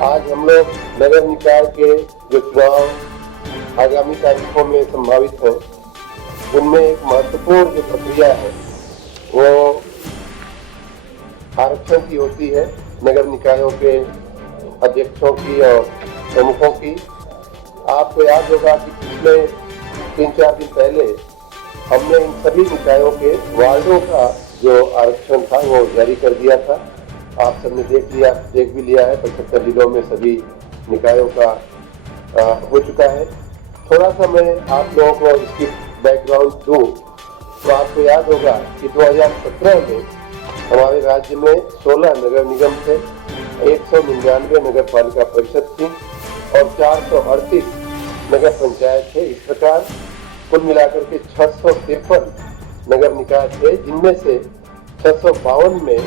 आज हम लोग नगर निकाय के जो चुनाव आगामी तारीखों में संभावित हैं, उनमें एक महत्वपूर्ण जो प्रक्रिया है वो आरक्षण की होती है। नगर निकायों के अध्यक्षों की और प्रमुखों की। आपको याद होगा कि पिछले 3-4 दिन पहले हमने इन सभी निकायों के वार्डों का जो आरक्षण था वो जारी कर दिया था। आप सबने देख भी लिया है। 75 जिलों में सभी निकायों का हो चुका है। थोड़ा सा मैं आप लोगों को इसकी बैकग्राउंड दूं तो आपको याद होगा कि 2017 में हमारे राज्य में 16 नगर निगम थे, 199 नगर पालिका परिषद थी और 438 नगर पंचायत थे। इस प्रकार कुल मिलाकर के 653 नगर निकाय थे, जिनमें से 652 में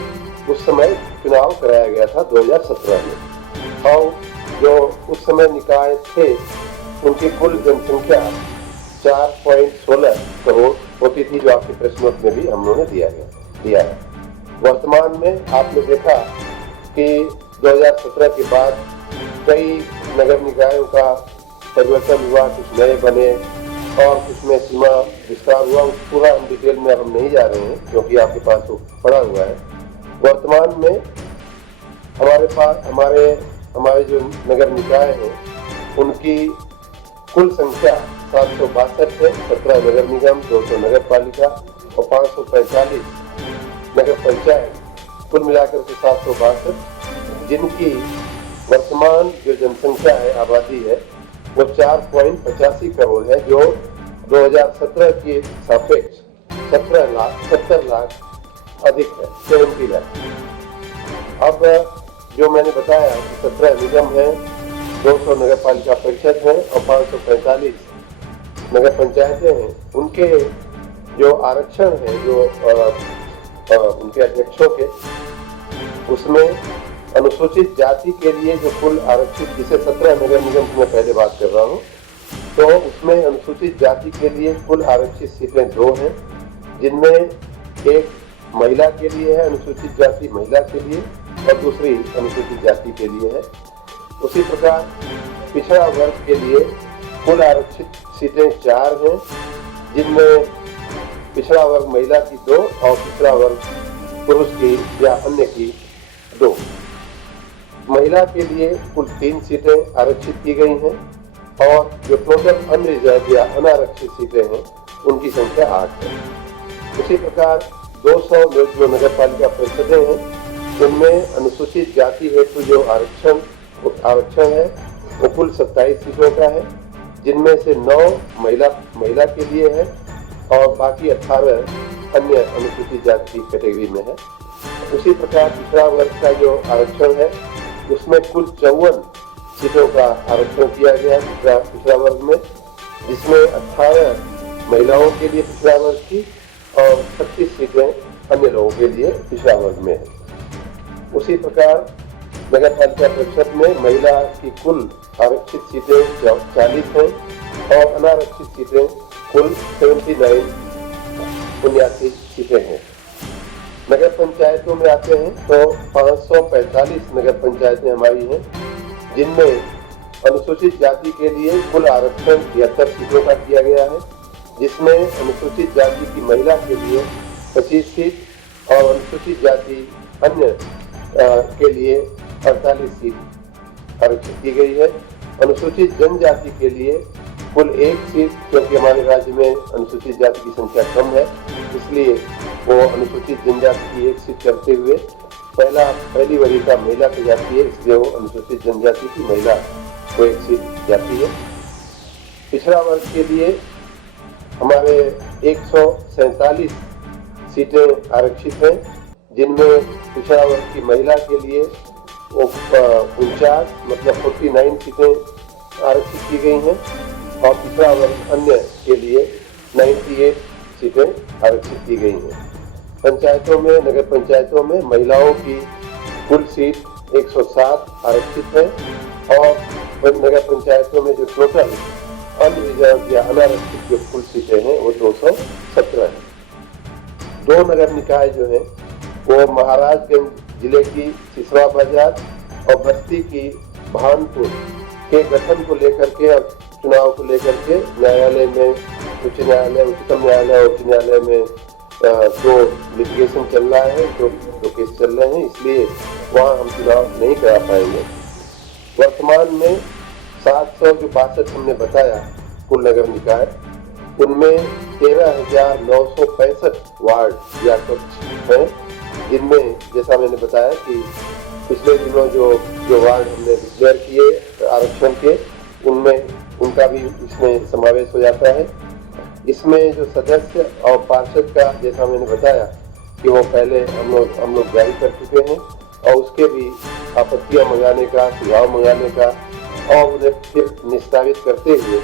उस समय चुनाव कराया गया था 2017 में। और जो उस समय निकाय थे उनकी कुल जनसंख्या 4.16 करोड़ होती थी, जो आपके प्रश्नोत्तर में भी हम लोगों ने दिया है। वर्तमान में आपने देखा कि 2017 के बाद कई नगर निकायों का परिवर्तन हुआ, कुछ नए बने और कुछ में सीमा विस्तार हुआ। उस पूरा हम डिटेल में हम नहीं जा रहे हैं क्योंकि आपके पास वो पड़ा हुआ है। वर्तमान में हमारे जो नगर निकाय हैं उनकी कुल संख्या 762 है। 17 नगर निगम, 200 नगर पालिका और 545 नगर पंचायत, कुल मिलाकर के 762, जिनकी वर्तमान जो जनसंख्या है, आबादी है, वो 4.85 करोड़ है, जो 2017 के सापेक्ष 70 लाख अधिक है, 70 लाख। अब जो मैंने बताया कि 17 निगम है, 200 नगर पालिका परिषद है और 545 नगर पंचायतें हैं, उनके जो आरक्षण है, जो उनके अध्यक्षों के, उसमें अनुसूचित जाति के लिए जो कुल आरक्षित, जिसे 17 नगर निगम की मैं पहले बात कर रहा हूँ, तो उसमें अनुसूचित जाति के लिए कुल आरक्षित सीटें 2 हैं, जिनमें एक महिला के लिए है, अनुसूचित जाति महिला के लिए, और दूसरी अनुसूचित जाति के लिए है। उसी प्रकार पिछड़ा वर्ग के लिए कुल आरक्षित सीटें 4 हैं, जिनमें पिछड़ा वर्ग महिला की 2 और पिछड़ा वर्ग पुरुष की या अन्य की 2। महिला के लिए कुल 3 सीटें आरक्षित की गई हैं और जो टोटल अनरिजर्व या अनारक्षित सीटें हैं उनकी संख्या 8 है। उसी प्रकार 200 जो नगर पालिका परिषदें हैं, उनमें अनुसूचित जाति हेतु जो आरक्षण है वो कुल 27 सीटों का है, जिनमें से 9 महिला के लिए है और बाकी 18 अन्य अनुसूचित जाति की कैटेगरी में है। उसी प्रकार पिछड़ा वर्ग का जो आरक्षण है उसमें कुल 54 सीटों का आरक्षण किया गया है पिछड़ा वर्ग में, जिसमें 18 महिलाओं के लिए पिछड़ा वर्ग की और 36 सीटें अन्य लोगों के लिए पिछड़ा वर्ग में है। उसी प्रकार नगर पालिका परिषद में महिला की कुल आरक्षित सीटें 40 हैं और अनारक्षित सीटें कुल 79 सीटें हैं। नगर पंचायतों में आते हैं तो 545 नगर पंचायतें हमारी हैं, जिनमें अनुसूचित जाति के लिए कुल आरक्षण 73 सीटों का किया गया है, जिसमें अनुसूचित जाति की महिला के लिए 25 सीट और अनुसूचित जाति अन्य के लिए 48 सीट आरक्षित की गई है। अनुसूचित जनजाति के लिए कुल 1 सीट, क्योंकि हमारे राज्य में अनुसूचित जाति की संख्या कम है, इसलिए वो अनुसूचित जनजाति की 1 सीट करते हुए पहली वरीयता महिला की जाती है, इसलिए वो अनुसूचित जनजाति की महिला को 1 सीट जाती है। पिछड़ा वर्ग के लिए हमारे 147 सीटें आरक्षित हैं, जिनमें पिछड़ा वर्ग की महिला के लिए 49 मतलब 49 सीटें आरक्षित की गई हैं और पिछड़ा वर्ग अन्य के लिए 98 सीटें आरक्षित की गई हैं। पंचायतों में, नगर पंचायतों में महिलाओं की कुल सीट 107 आरक्षित है और नगर पंचायतों में जो टोटल अनरिजर्व या अनारक्षित जो कुल सीटें हैं वो 217 है। 2 नगर निकाय जो है वो महाराजगंज जिले की सिसवा बाजार और बस्ती की भानपुर के गठन को लेकर के और चुनाव को लेकर के न्यायालय में, उच्च न्यायालय, उच्चतम न्यायालय, उच्च न्यायालय में जो लिटिगेशन चल रहा है, जो केस चल रहे हैं, इसलिए वहाँ हम चुनाव नहीं करा पाएंगे। वर्तमान में 762 हमने बताया कुल नगर निकाय, उनमें 13,965 वार्ड या कक्ष हैं, जिनमें जैसा मैंने बताया कि पिछले दिनों जो वार्ड हमने डिक्लेयर किए आरक्षण के, उनमें उनका भी इसमें समावेश हो जाता है। इसमें जो सदस्य और पार्षद का, जैसा मैंने बताया कि वो पहले हम लोग जारी कर चुके हैं, और उसके भी आपत्तियां मंगाने का, सुझाव मंगाने का और उन्हें फिर निस्तारित करते हुए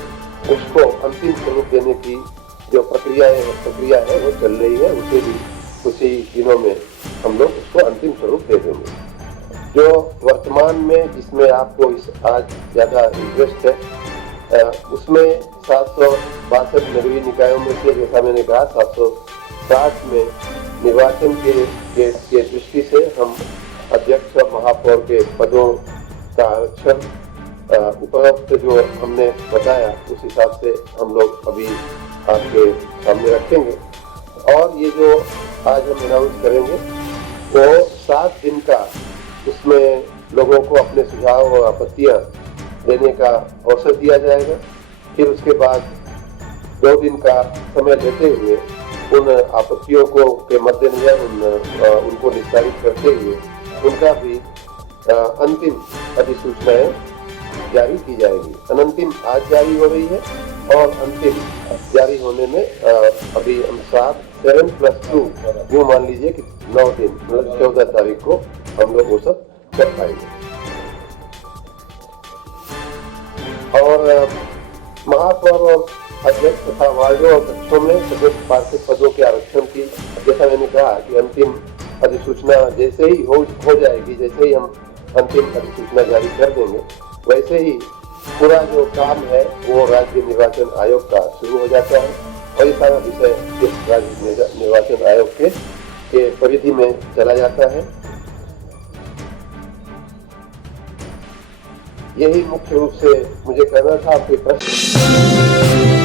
उसको अंतिम स्वरूप देने की जो प्रक्रिया है वो चल रही है। उसे भी कुछ ही दिनों में हम लोग उसको अंतिम स्वरूप दे देंगे। जो वर्तमान में जिसमें आपको आज ज्यादा इंटरेस्ट है, उसमें 762 नगरीय निकायों में से, जैसा मैंने कहा, 760 में निर्वाचन के दृष्टि से हम अध्यक्ष और महापौर के पदों का आरक्षण उपरोक्त जो हमने बताया उस हिसाब से हम लोग अभी आपके सामने रखेंगे। और ये जो आज हम अनाउंस करेंगे वो 7 दिन का, उसमें लोगों को अपने सुझाव और आपत्तियां देने का अवसर दिया जाएगा। फिर उसके बाद 2 दिन का समय लेते हुए उन आपत्तियों को के मद्देनजर उनको निस्तारित करते हुए उनका भी अंतिम अधिसूचनाएं जारी की जाएगी। अनंतिम आज जारी हो रही है और अंतिम जारी होने में अभी हम 7+2 यूँ मान लीजिए कि 9 दिन, मतलब 14 तारीख को हम लोग वो सब कर पाएंगे। और महापौर और अध्यक्ष तथा वार्डों और कक्षों में सदस्य पार्षद पदों के आरक्षण की, जैसा मैंने कहा कि अंतिम अधिसूचना जैसे ही हो जाएगी, जैसे ही हम अंतिम अधिसूचना जारी कर देंगे, वैसे ही पूरा जो काम है वो राज्य निर्वाचन आयोग का शुरू हो जाता है और ये सारा विषय इस राज्य निर्वाचन आयोग के परिधि में चला जाता है। यही मुख्य रूप से मुझे कहना था। आपके प्रश्न